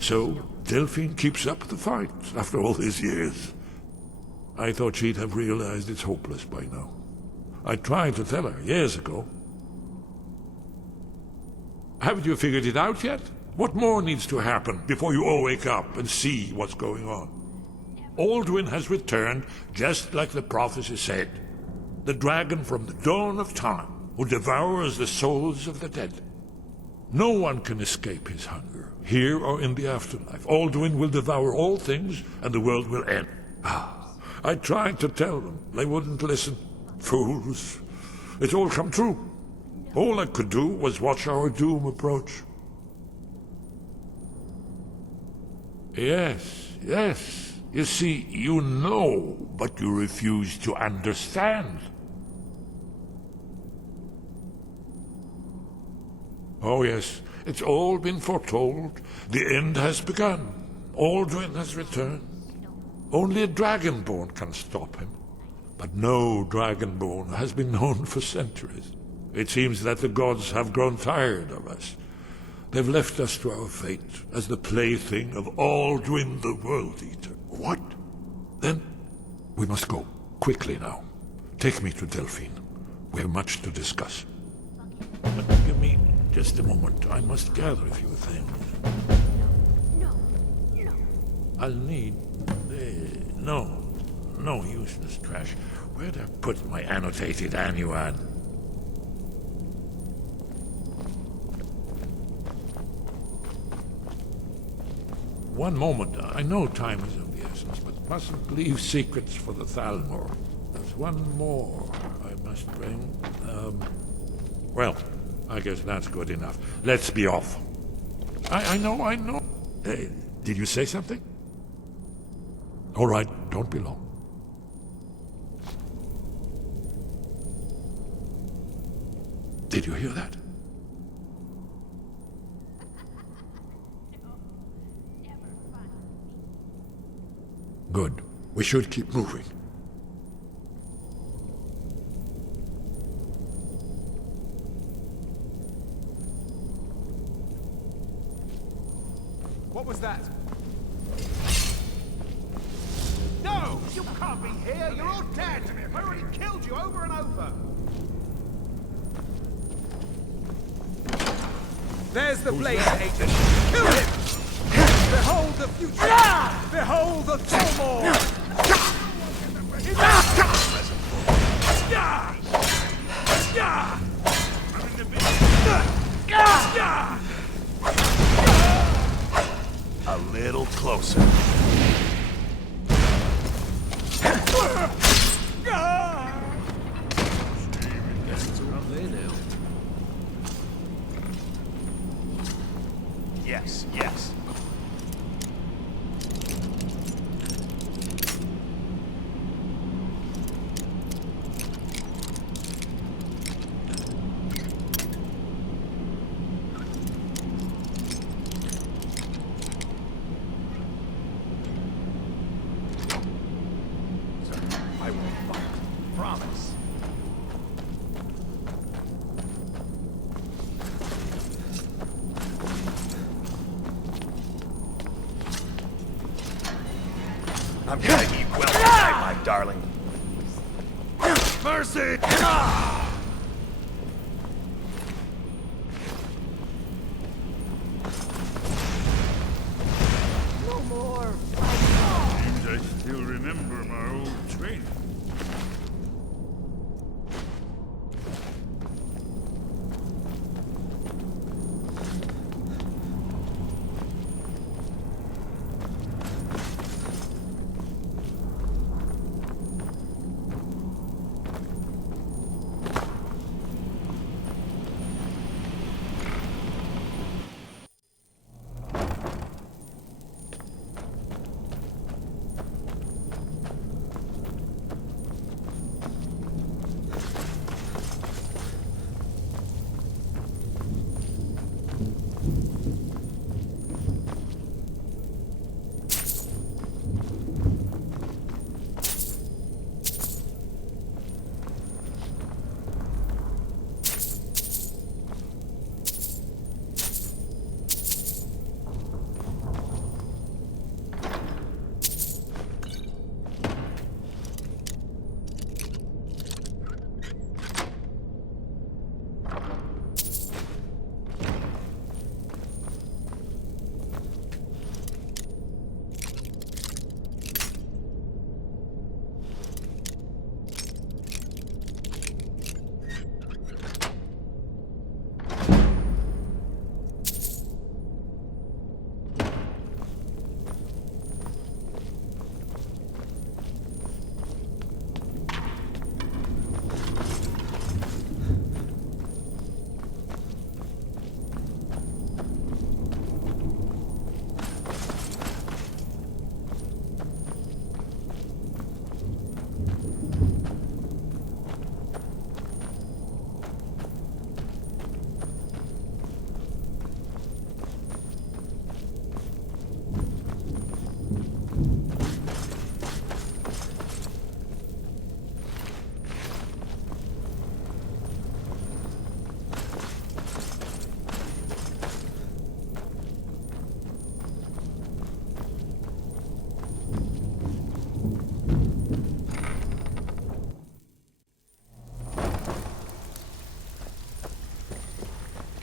So, Delphine keeps up the fight after all these years. I thought she'd have realized it's hopeless by now. I tried to tell her years ago. Haven't you figured it out yet? What more needs to happen before you all wake up and see what's going on? Alduin has returned just like the prophecy said. The dragon from the dawn of time, who devours the souls of the dead. No one can escape his hunger, here or in the afterlife. Alduin will devour all things, and the world will end. I tried to tell them. They wouldn't listen. Fools. It's all come true. All I could do was watch our doom approach. Yes. You see, you know, but you refuse to understand. Oh yes, it's all been foretold. The end has begun. Alduin has returned. Only a Dragonborn can stop him. But no Dragonborn has been known for centuries. It seems that the gods have grown tired of us. They've left us to our fate as the plaything of Alduin the World Eater. What? Then we must go. Quickly now. Take me to Delphine. We have much to discuss. But give me just a moment. I must gather a few things. No. I'll need... No useless trash. Where'd I put my annotated annuad? One moment. I know time is of the essence, but mustn't leave secrets for the Thalmor. There's one more I must bring. Well, I guess that's good enough. Let's be off. I know. Did you say something? All right, don't be long. Did you hear that? Good. We should keep moving. What was that? No! You can't be here! You're all dead! I already killed you over and over! There's the blaze agent! Kill him! Behold the future! Behold the Thalmor! A little closer. Yes. I won't fight. Promise. I'm gonna eat well tonight, my darling. Mercy! No more. Seems I still remember my old training.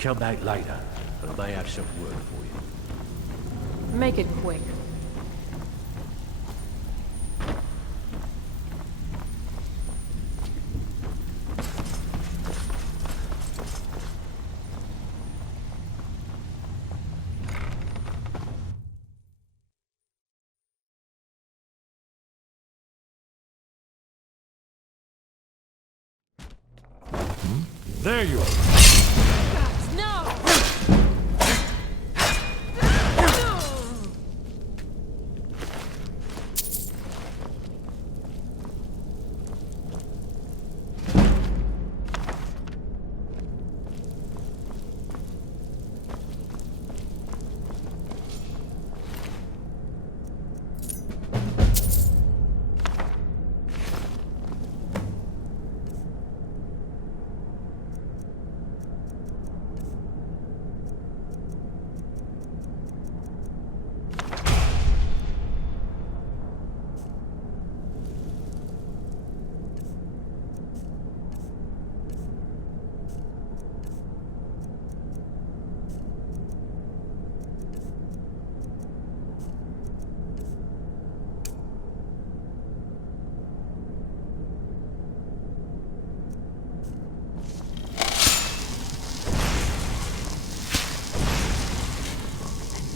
Come back later. I may have some work for you. Make it quick. There you are. No!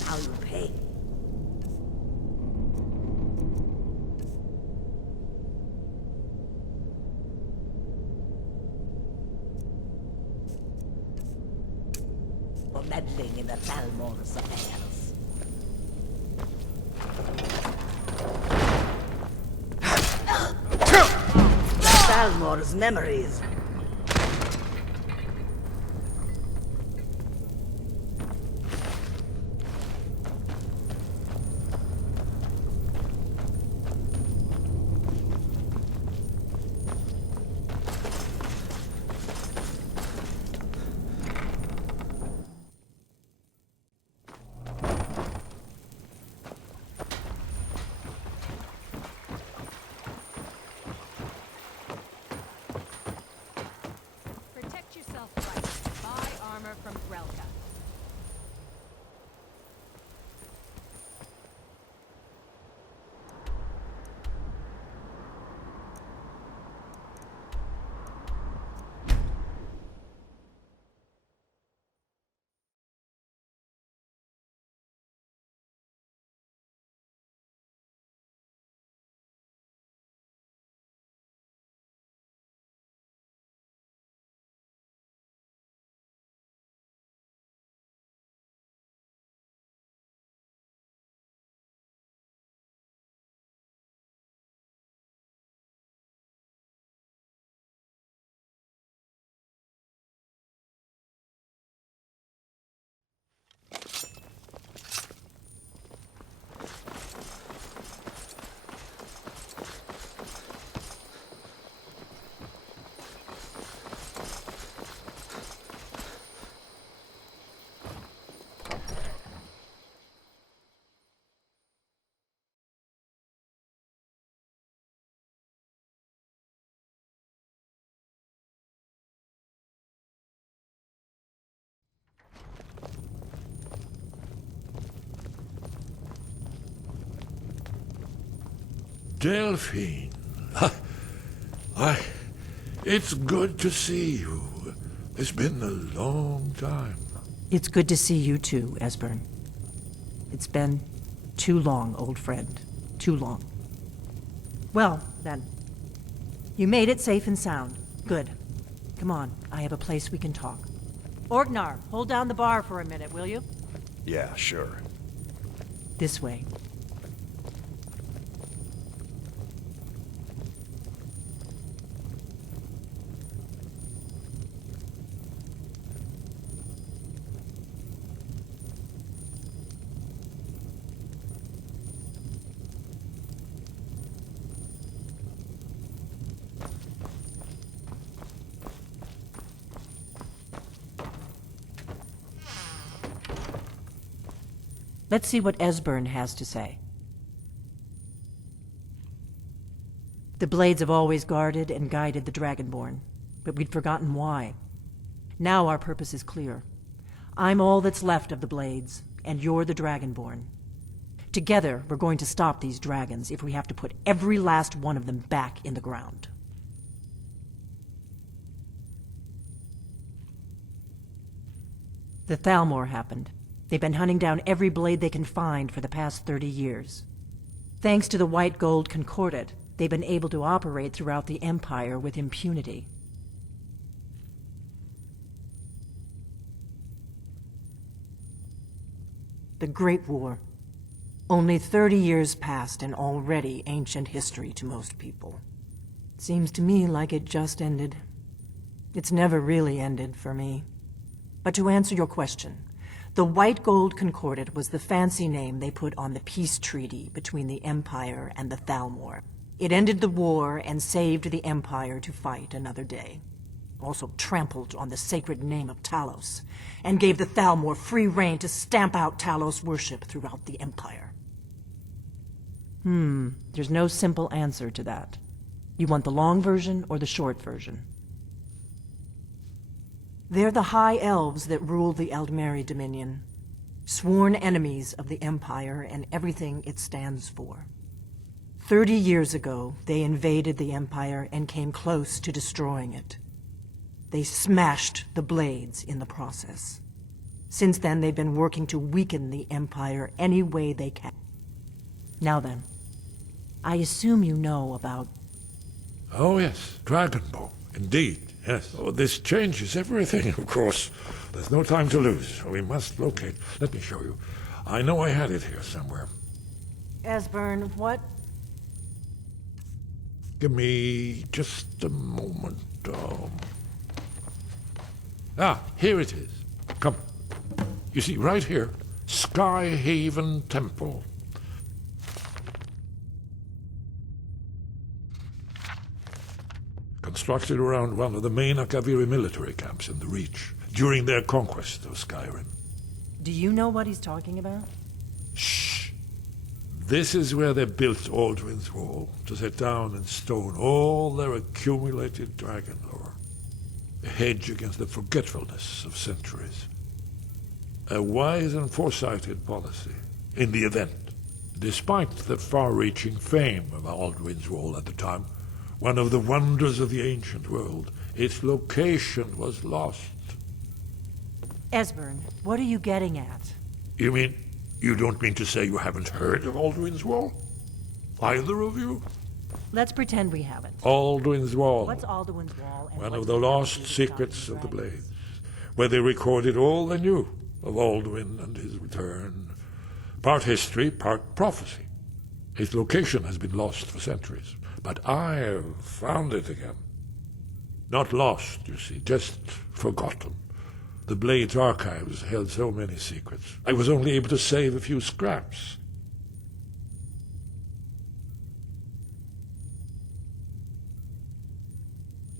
Now you pay. For meddling in the Balmor's affairs. Balmor's memories. Protect yourself right. Buy armor from Grelka. Delphine. It's good to see you. It's been a long time. It's good to see you too, Esbern. It's been too long, old friend. Too long. Well, then. You made it safe and sound. Good. Come on, I have a place we can talk. Orgnar, hold down the bar for a minute, will you? Yeah, sure. This way. Let's see what Esbern has to say. The Blades have always guarded and guided the Dragonborn, but we'd forgotten why. Now our purpose is clear. I'm all that's left of the Blades, and you're the Dragonborn. Together, we're going to stop these dragons if we have to put every last one of them back in the ground. The Thalmor happened. They've been hunting down every blade they can find for the past 30 years. Thanks to the White Gold Concordat, they've been able to operate throughout the Empire with impunity. The Great War. Only 30 years passed and already ancient history to most people. Seems to me like it just ended. It's never really ended for me. But to answer your question, the White Gold Concordat was the fancy name they put on the peace treaty between the Empire and the Thalmor. It ended the war and saved the Empire to fight another day. Also trampled on the sacred name of Talos, and gave the Thalmor free rein to stamp out Talos worship throughout the Empire. There's no simple answer to that. You want the long version or the short version? They're the High Elves that rule the Eldmeri Dominion, sworn enemies of the Empire and everything it stands for. 30 years ago, they invaded the Empire and came close to destroying it. They smashed the Blades in the process. Since then, they've been working to weaken the Empire any way they can. Now then, I assume you know about... Oh yes, Dragonborn, indeed. Yes. Oh, this changes everything, of course. There's no time to lose. We must locate. Let me show you. I know I had it here somewhere. Esbern, what? Give me just a moment. Here it is. Come. You see, right here, Skyhaven Temple. Constructed around one of the main Akaviri military camps in the Reach during their conquest of Skyrim. Do you know what he's talking about? Shh! This is where they built Alduin's Wall, to set down in stone all their accumulated dragon lore. A hedge against the forgetfulness of centuries. A wise and foresighted policy, in the event. Despite the far-reaching fame of Alduin's Wall at the time, one of the wonders of the ancient world, its location was lost. Esbern, what are you getting at? You mean, you don't mean to say you haven't heard of Alduin's Wall? Either of you? Let's pretend we haven't. Alduin's Wall. What's Alduin's Wall? And One what's of the lost secrets of the Blades? Blades, where they recorded all they knew of Alduin and his return. Part history, part prophecy. Its location has been lost for centuries, but I've found it again. Not lost, you see, just forgotten. The Blades archives held so many secrets. I was only able to save a few scraps.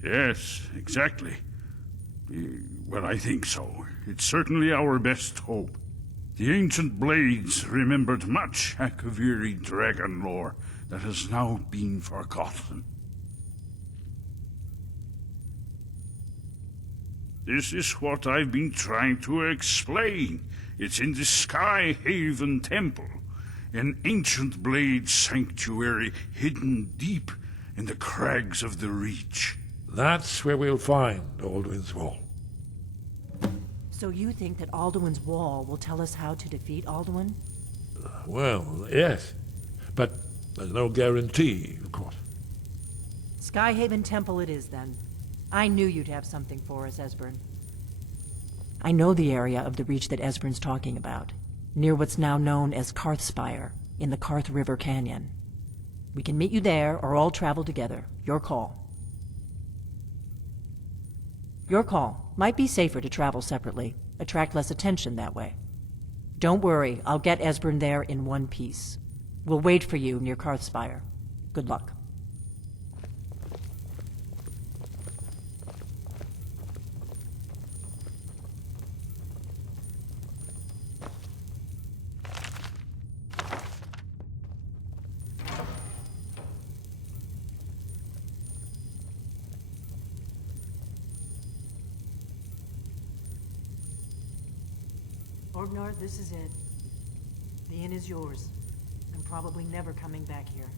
Yes, exactly. Well, I think so. It's certainly our best hope. The ancient Blades remembered much Akaviri dragon lore that has now been forgotten. This is what I've been trying to explain. It's in the Skyhaven Temple, an ancient blade sanctuary hidden deep in the crags of the Reach. That's where we'll find Alduin's Wall. So you think that Alduin's Wall will tell us how to defeat Alduin? Well, yes, but there's no guarantee, of course. Skyhaven Temple it is, then. I knew you'd have something for us, Esbern. I know the area of the Reach that Esbern's talking about, near what's now known as Karthspire, in the Karth River Canyon. We can meet you there, or all travel together. Your call. Your call. Might be safer to travel separately. Attract less attention that way. Don't worry, I'll get Esbern there in one piece. We'll wait for you near Karthspire. Good luck. Ordnar, this is it. The inn is yours. I'm probably never coming back here.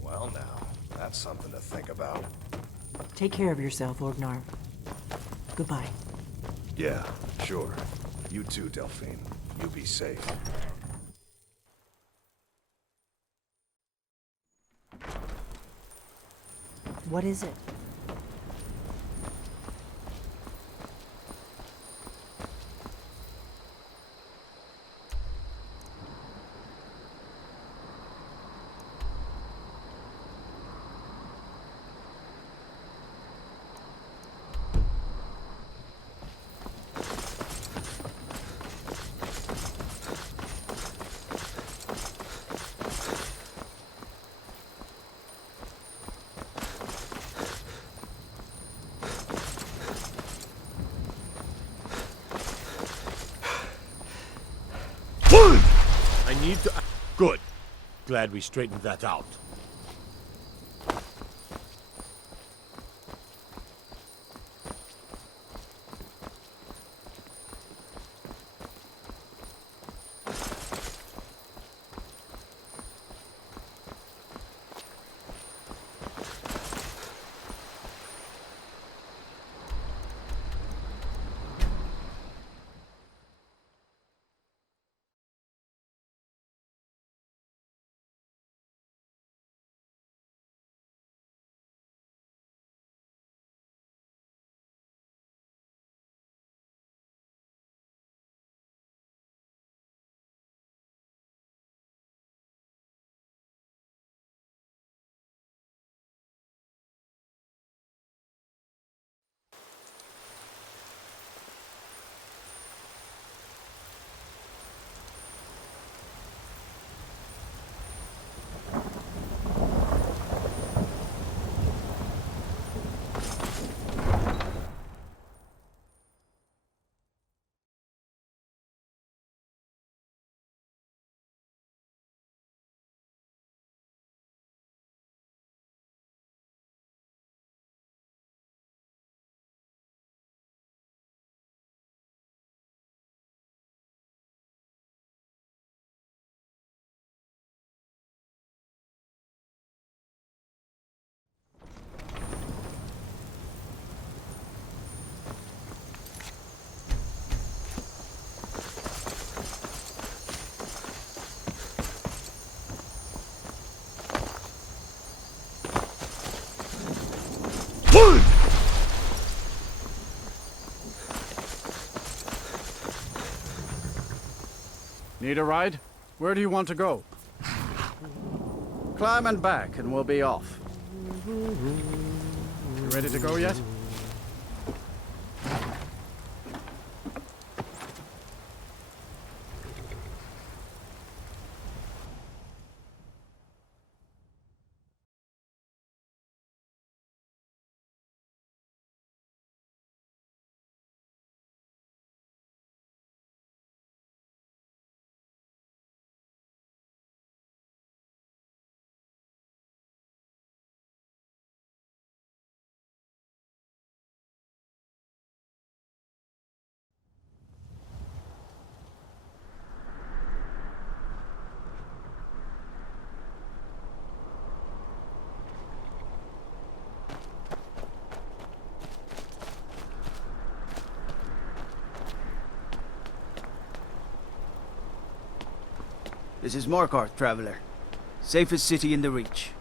Well now, that's something to think about. Take care of yourself, Ordnar. Goodbye. Yeah, sure. You too, Delphine. You be safe. What is it? I need to... Good. Glad we straightened that out. Need a ride? Where do you want to go? Climb and back, and we'll be off. You ready to go yet? This is Markarth, traveler. Safest city in the Reach.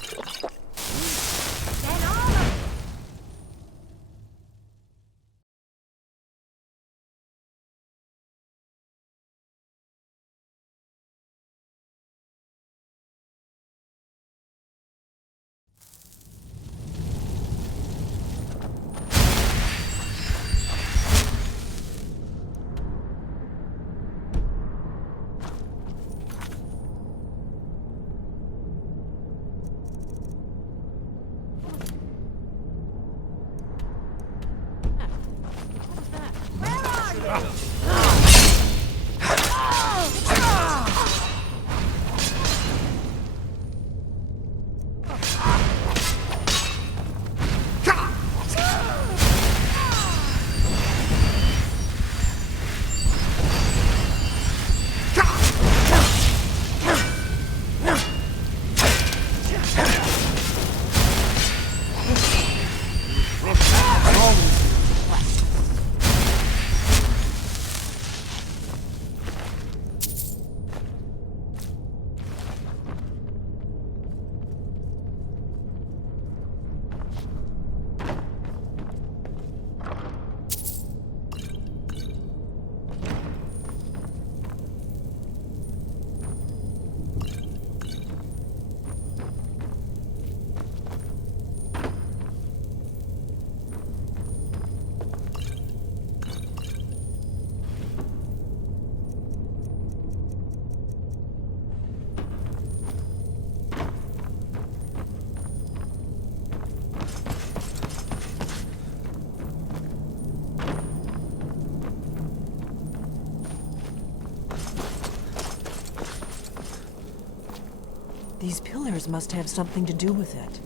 Then armor! These pillars must have something to do with it.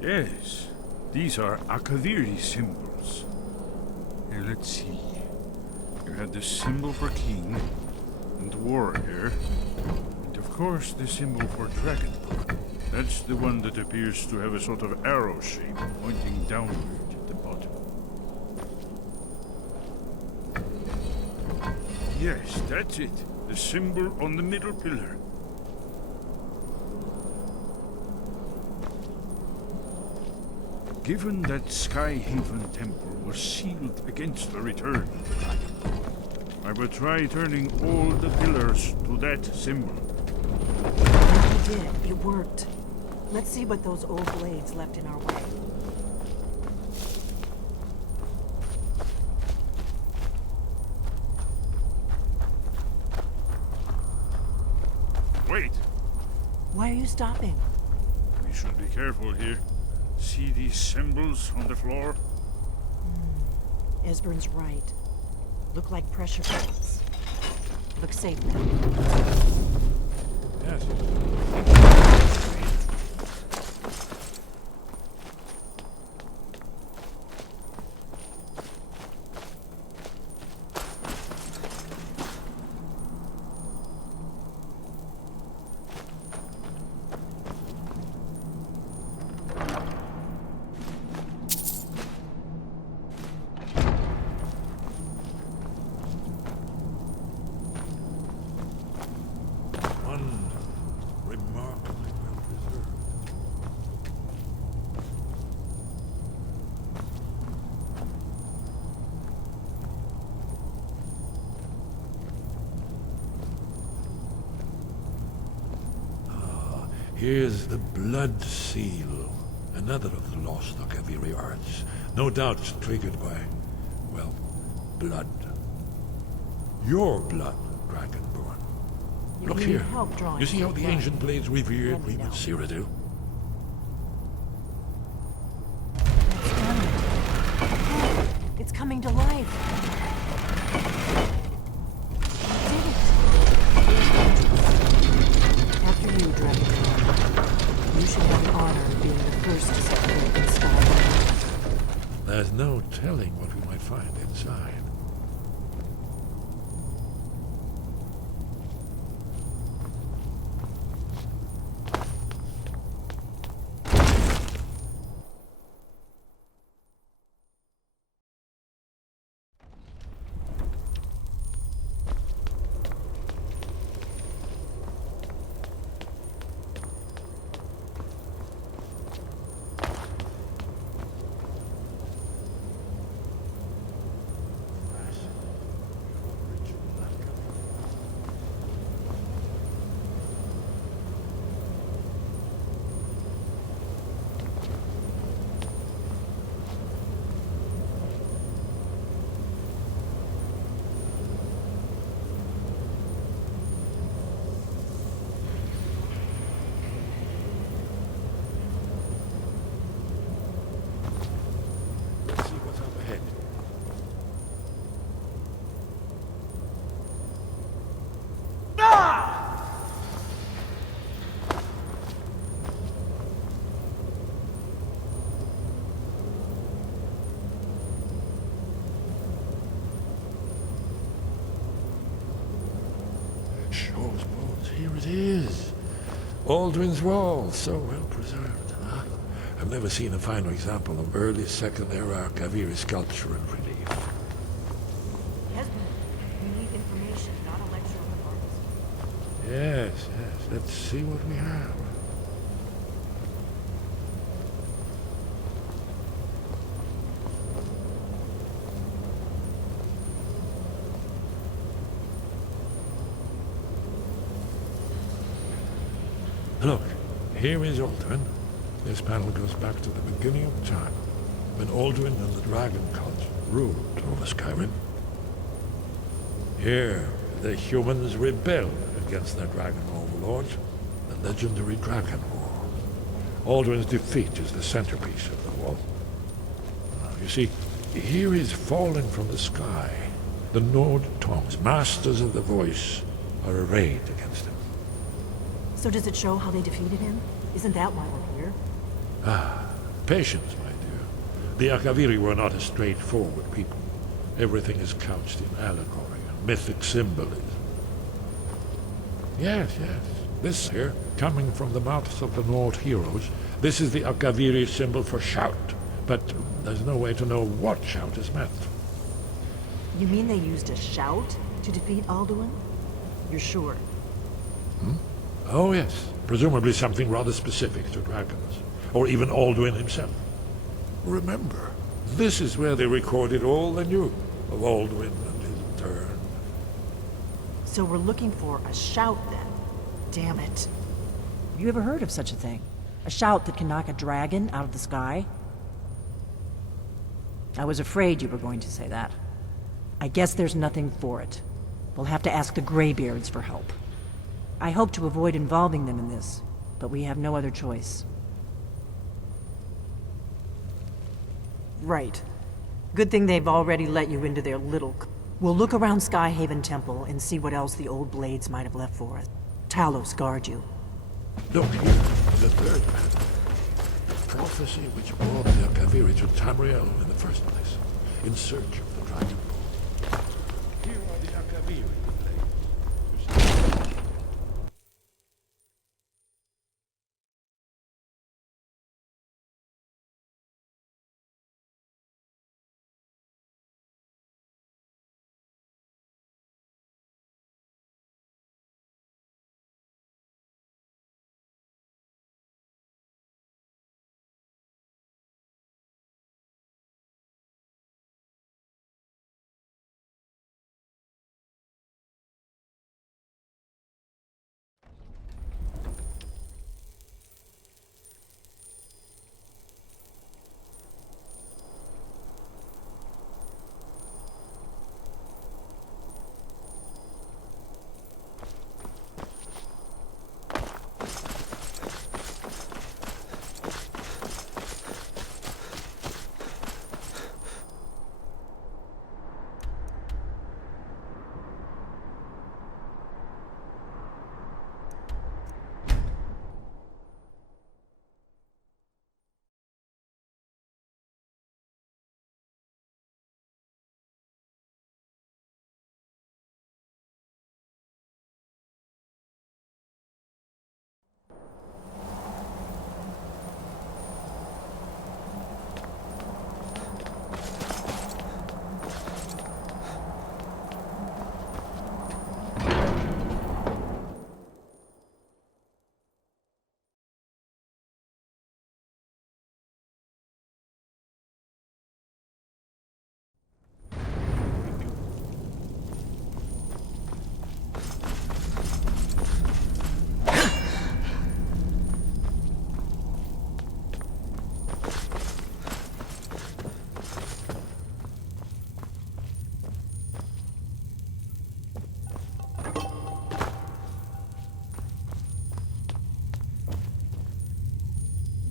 Yes, these are Akaviri symbols. Here, let's see. You had the symbol for king, and warrior, and of course the symbol for Dragonborn. That's the one that appears to have a sort of arrow shape pointing downward at the bottom. Yes, that's it. The symbol on the middle pillar. Given that Skyhaven Temple was sealed against the return of the Dragonborn, I will try turning all the pillars to that symbol. You did. It worked. Let's see what those old blades left in our way. Wait! Why are you stopping? We should be careful here. See these symbols on the floor? Esbern's right. Look like pressure plates. Look safe now. Yes. Remarkably well preserved. Here's the blood seal, another of the lost Akaviri arts. No doubt triggered by, well, blood. Your blood, Dragonborn. You Look need here. help drawing You see how the the blood. ancient blades revered Let me we know. would Cyrodiil? That's done it. It's coming to life. You did it. After you, Dragonborn. You should have the honor of being the first to set foot in Skyrim. There's no telling what we might find inside. Alduin's Wall, so well preserved, huh? I've never seen a finer example of early Second Era Kaviri sculpture and relief. Esbern, we need information, not a lecture on the artist. Yes, yes. Let's see what we have. Look, here is Alduin. This panel goes back to the beginning of time, when Alduin and the Dragon Cult ruled over Skyrim. Here, the humans rebelled against their dragon overlords, the legendary Dragon War. Alduin's defeat is the centerpiece of the wall. You see, here is fallen from the sky. The Nord Tongs, masters of the voice, are arrayed against him. So does it show how they defeated him? Isn't that why we're here? Patience, my dear. The Akaviri were not a straightforward people. Everything is couched in allegory and mythic symbolism. Yes, yes. This here, coming from the mouths of the Nord heroes, this is the Akaviri symbol for shout. But there's no way to know what shout is meant. You mean they used a shout to defeat Alduin? You're sure? Oh yes, presumably something rather specific to dragons, or even Alduin himself. Remember, this is where they recorded all they knew of Alduin and his turn. So we're looking for a shout then? Damn it. Have you ever heard of such a thing? A shout that can knock a dragon out of the sky? I was afraid you were going to say that. I guess there's nothing for it. We'll have to ask the Greybeards for help. I hope to avoid involving them in this, but we have no other choice. Right. Good thing they've already let you into their little... We'll look around Skyhaven Temple and see what else the old blades might have left for us. Talos guard you. Look here, in the third panel. Prophecy which brought the Akaviri to Tamriel in the first place, in search of the Dragonborn. Here are the Akaviri.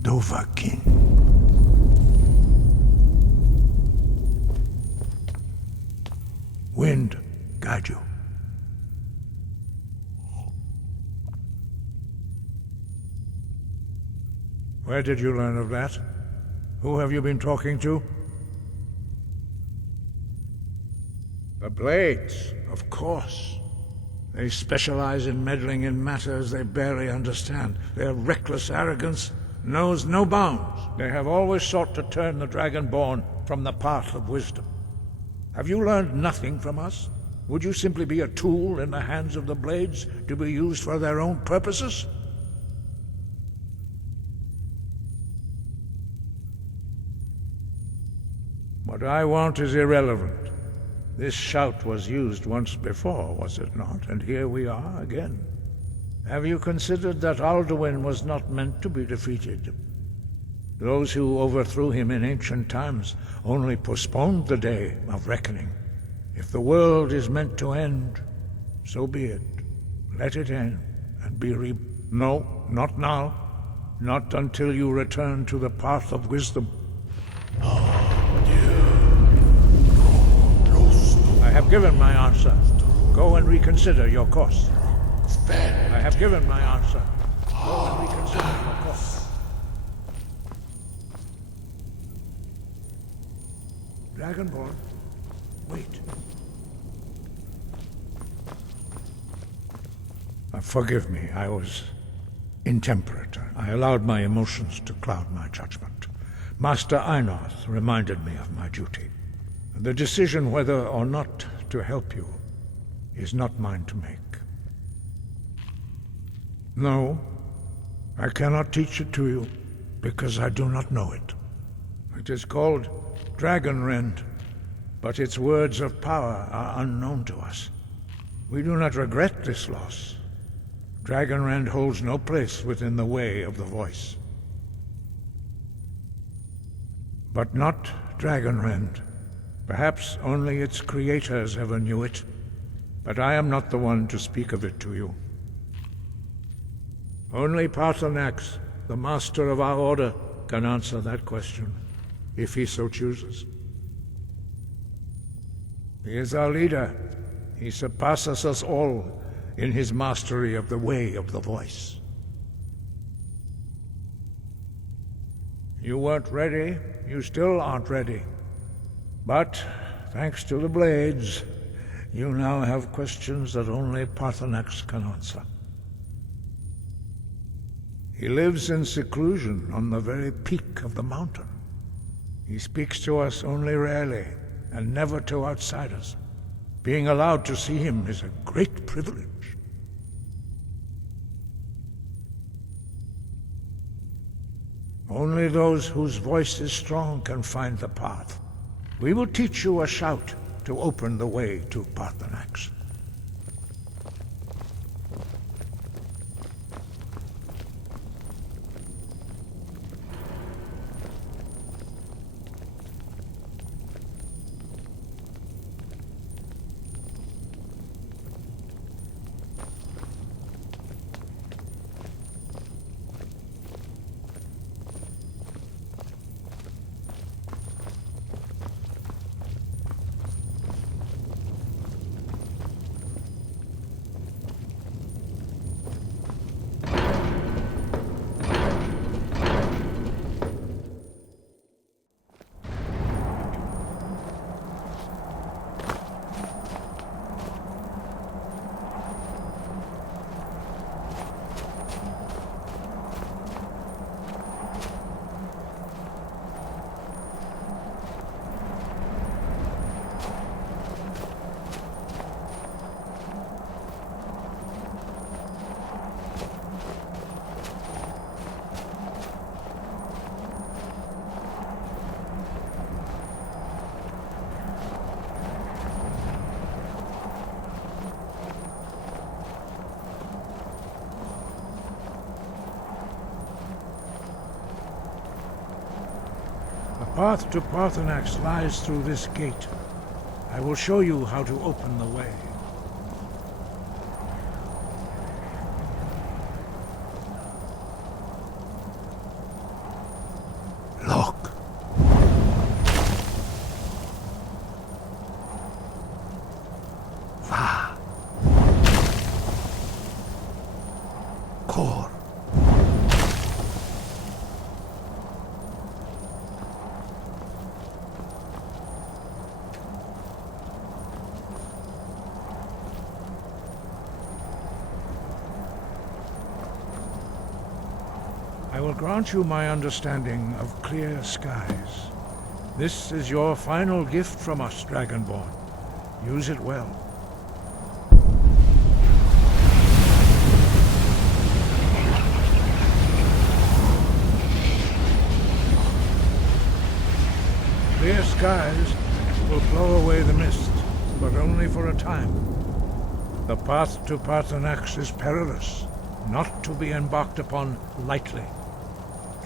Dovahkiin. Wind, guide you. Where did you learn of that? Who have you been talking to? The Blades, of course. They specialize in meddling in matters they barely understand. Their reckless arrogance knows no bounds. They have always sought to turn the Dragonborn from the path of wisdom. Have you learned nothing from us? Would you simply be a tool in the hands of the Blades to be used for their own purposes? What I want is irrelevant. This shout was used once before, was it not? And here we are again. Have you considered that Alduin was not meant to be defeated? Those who overthrew him in ancient times only postponed the day of reckoning. If the world is meant to end, so be it. Let it end and be No, not now. Not until you return to the path of wisdom. I have given my answer. Go and reconsider your course. I have given my answer. Go and reconsider your course. Dragonborn, wait. Forgive me, I was intemperate. I allowed my emotions to cloud my judgment. Master Einarth reminded me of my duty. The decision whether or not to help you is not mine to make. No, I cannot teach it to you because I do not know it. It is called Dragonrend, but its words of power are unknown to us. We do not regret this loss. Dragonrend holds no place within the way of the voice. But not Dragonrend. Perhaps only its creators ever knew it, but I am not the one to speak of it to you. Only Paarthurnax, the master of our order, can answer that question, if he so chooses. He is our leader. He surpasses us all in his mastery of the way of the voice. You weren't ready. You still aren't ready. But, thanks to the Blades, you now have questions that only Paarthurnax can answer. He lives in seclusion on the very peak of the mountain. He speaks to us only rarely, and never to outsiders. Being allowed to see him is a great privilege. Only those whose voice is strong can find the path. We will teach you a shout to open the way to Paarthurnax. The path to Paarthurnax lies through this gate. I will show you how to open the way. Look. Va. Kor. grant you my understanding of clear skies. This is your final gift from us, Dragonborn. Use it well. Clear skies will blow away the mist, but only for a time. The path to Paarthurnax is perilous, not to be embarked upon lightly.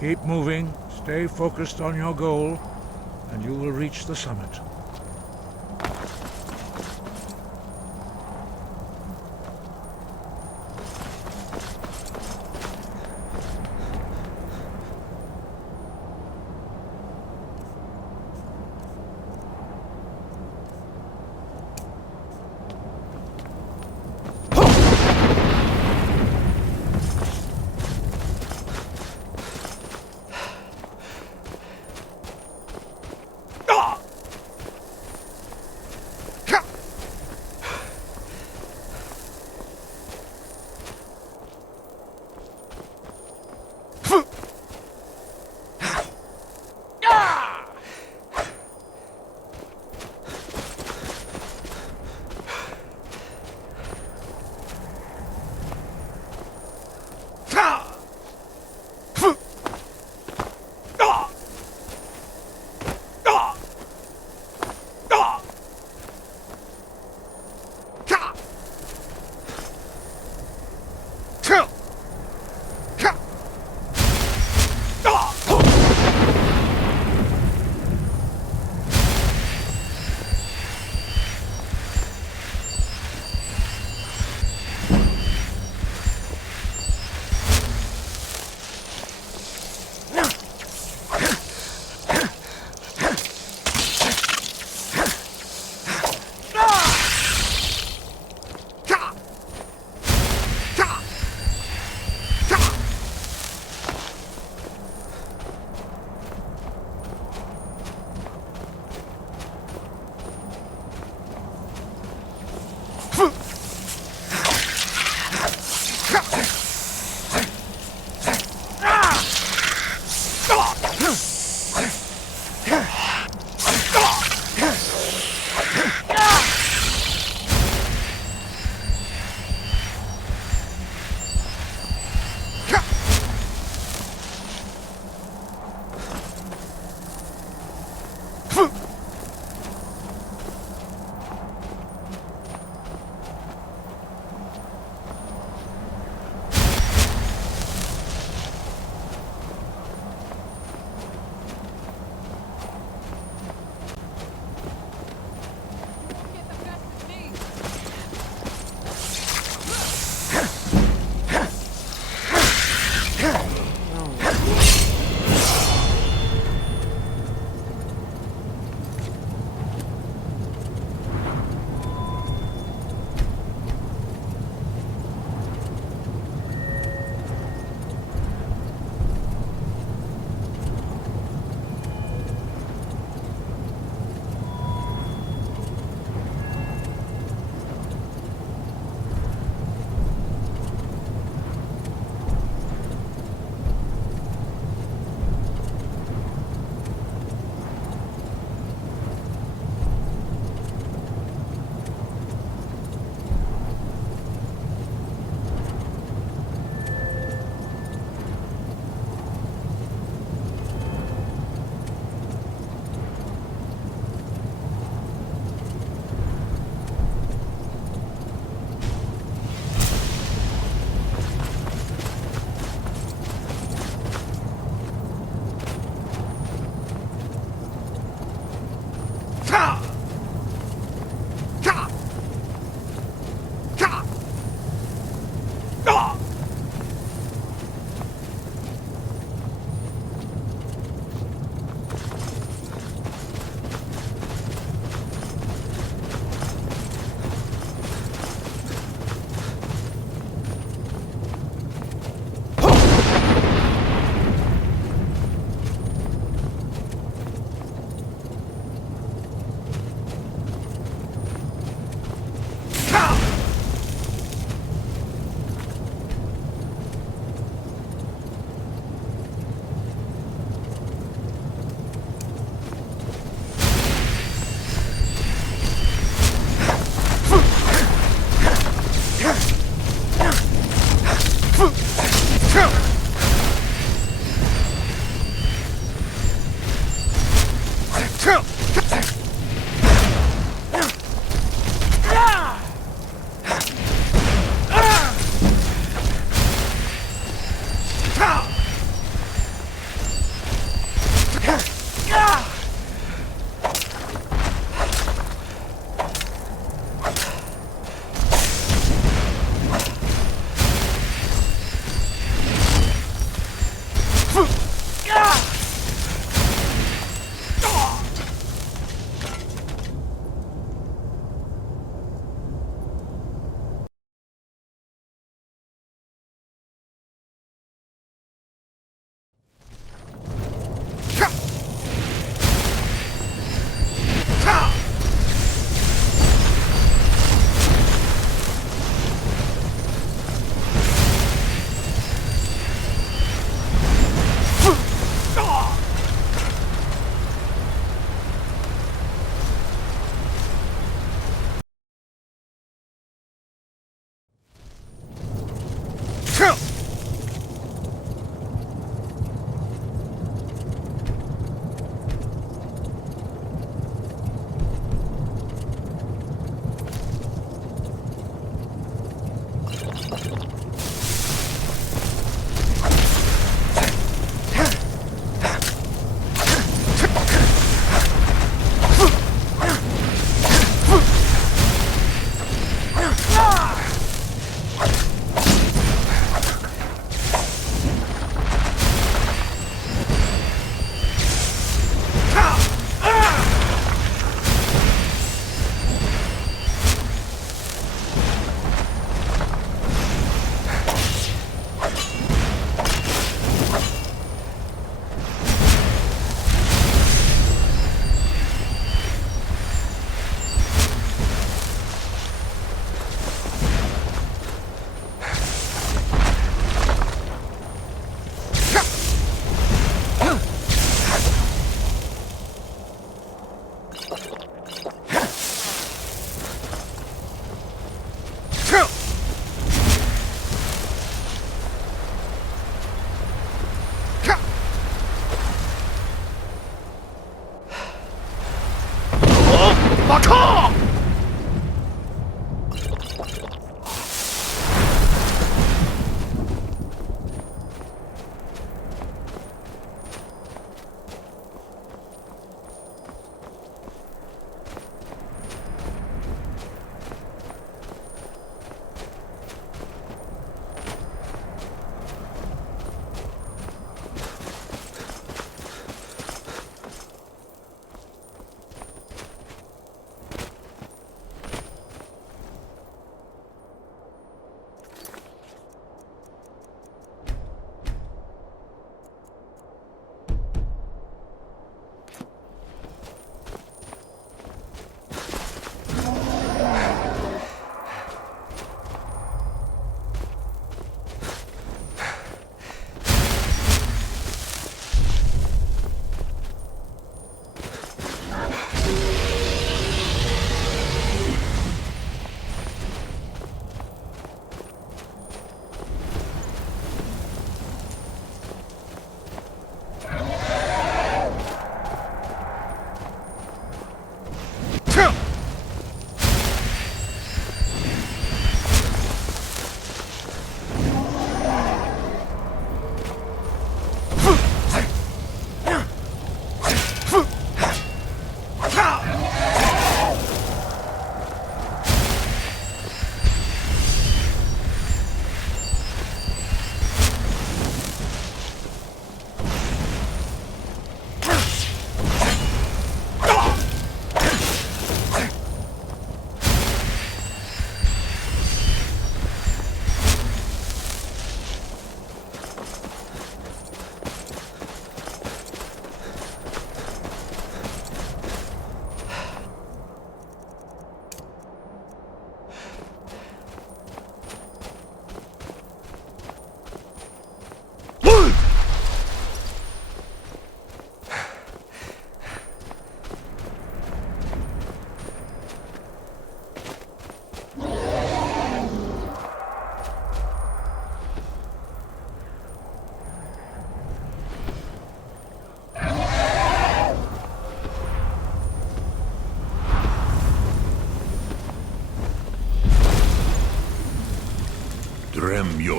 Keep moving, stay focused on your goal, and you will reach the summit.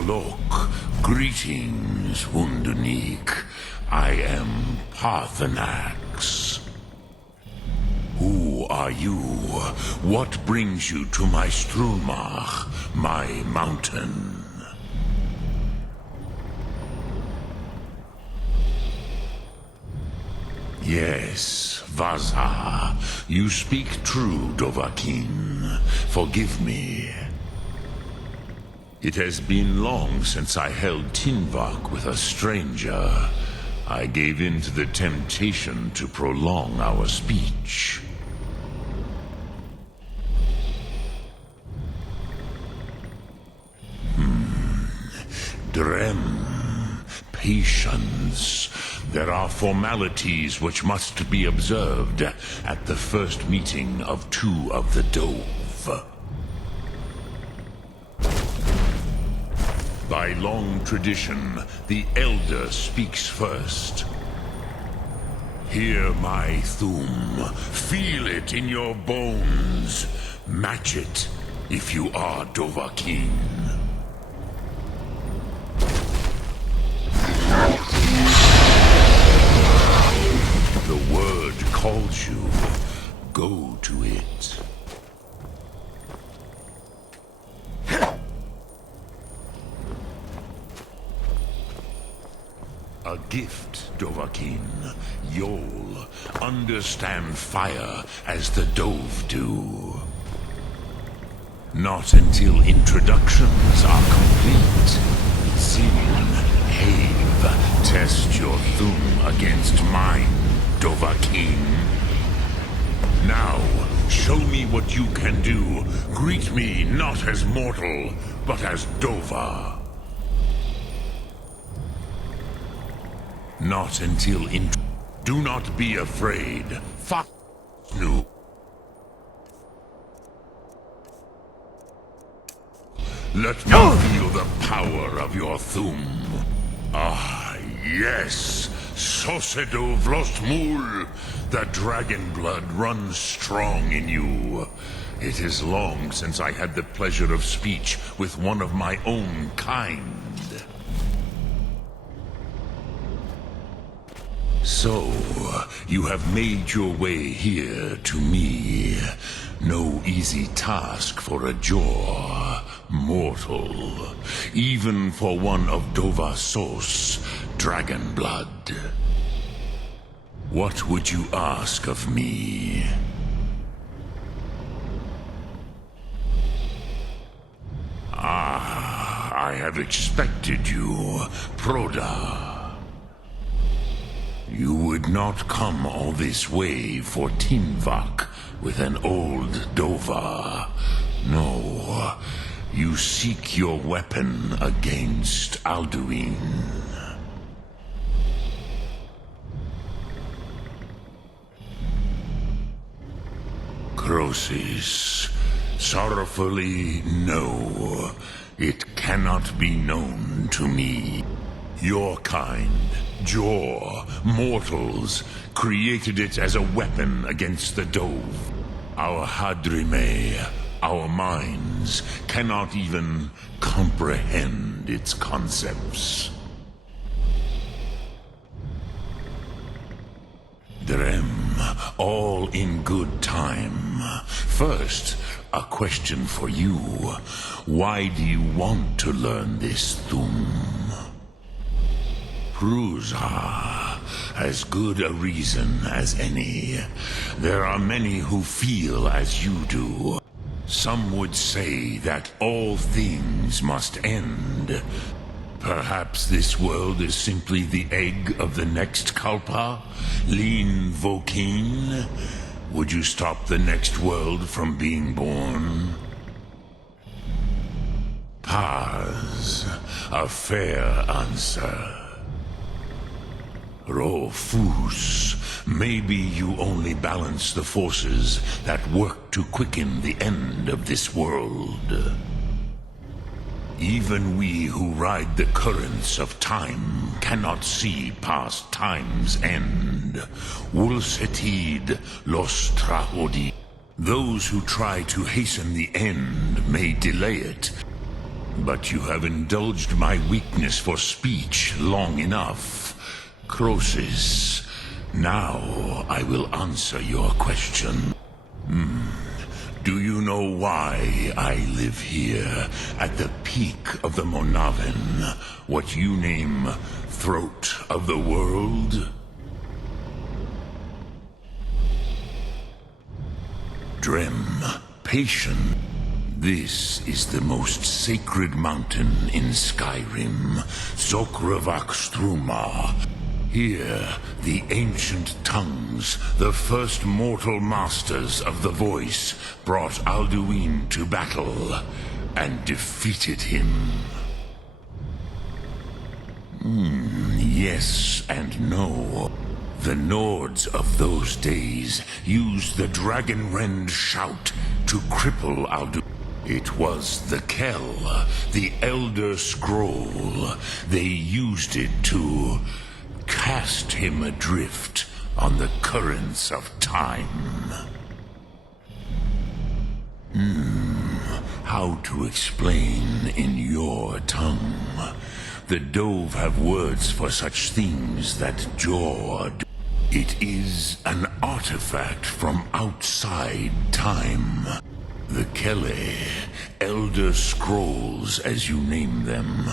Olok. Greetings, Hundunik. I am Parthenax. Who are you? What brings you to my Strunmach, my mountain? Yes, Vaza. You speak true, Dovahkiin. Forgive me. It has been long since I held Tinvak with a stranger. I gave in to the temptation to prolong our speech. Drem. Patience. There are formalities which must be observed at the first meeting of two of the Dove. By long tradition, the Elder speaks first. Hear my Thum. Feel it in your bones. Match it if you are Dovahkiin. The word calls you. Go to it. A gift, Dovahkiin. You'll understand fire as the Dove do. Not until introductions are complete. Sin, Have, test your Thum against mine, Dovahkiin. Now, show me what you can do. Greet me not as mortal, but as Dova. Not until Do not be afraid. Fuck you. Let me feel the power of your Thum. Ah, yes. Sosedo Vlostmul. The dragon blood runs strong in you. It is long since I had the pleasure of speech with one of my own kind. So, you have made your way here to me. No easy task for a Jor, mortal. Even for one of Dovasos, dragon blood. What would you ask of me? Ah, I have expected you, Proda. You would not come all this way for Tinvak with an old Dova. No, you seek your weapon against Alduin. Crosis, sorrowfully, no. It cannot be known to me. Your kind, Jor, mortals, created it as a weapon against the Dove. Our Hadrime, our minds, cannot even comprehend its concepts. Drem, all in good time. First, a question for you. Why do you want to learn this Thum? Prusa, as good a reason as any. There are many who feel as you do. Some would say that all things must end. Perhaps this world is simply the egg of the next Kalpa? Lean Vokin? Would you stop the next world from being born? Paz, a fair answer. Rofus, maybe you only balance the forces that work to quicken the end of this world. Even we who ride the currents of time cannot see past time's end. Wulsetid los trahodi. Those who try to hasten the end may delay it, But you have indulged my weakness for speech long enough. Croesus, now I will answer your question. Do you know why I live here, at the peak of the Monavin, what you name Throat of the World? Drem, patient. This is the most sacred mountain in Skyrim, Zokravak Struma. Here, the ancient tongues, the first mortal masters of the voice, brought Alduin to battle and defeated him. Yes and no. The Nords of those days used the Dragonrend shout to cripple Alduin. It was the Kell, the Elder Scroll. They used it to cast him adrift on the currents of time. How to explain in your tongue? The Dove have words for such things that jaw. It is an artifact from outside time. The Kelle, Elder Scrolls as you name them,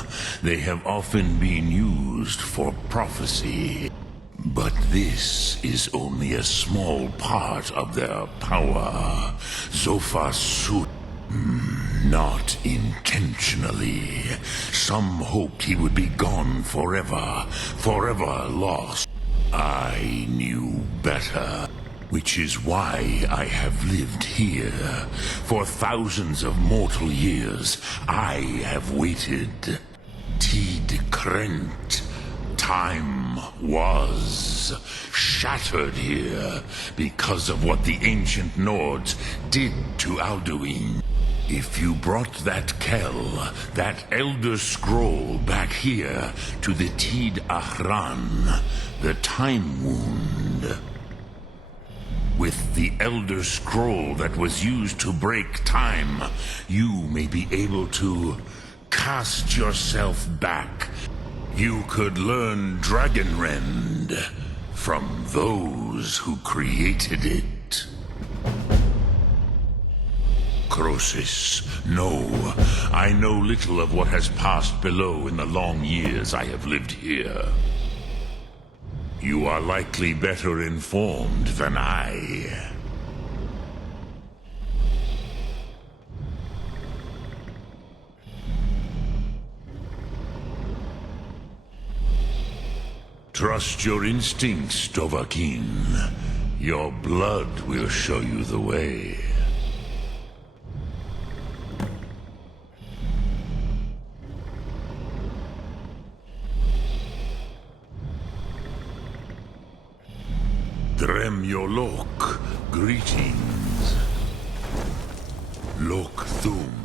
they have often been used for prophecy. But this is only a small part of their power. Zophar not intentionally. Some hoped he would be gone forever, forever lost. I knew better. Which is why I have lived here. For thousands of mortal years, I have waited. Tid Krent. Time was shattered here because of what the ancient Nords did to Alduin. If you brought that Kell, that Elder Scroll back here to the Tid Ahran, the Time Wound, with the Elder Scroll that was used to break time, you may be able to cast yourself back. You could learn Dragonrend from those who created it. Croesus, no. I know little of what has passed below in the long years I have lived here. You are likely better informed than I. Trust your instincts, Dovahkiin. Your blood will show you the way. Drem Yolok, greetings. Lok Thum.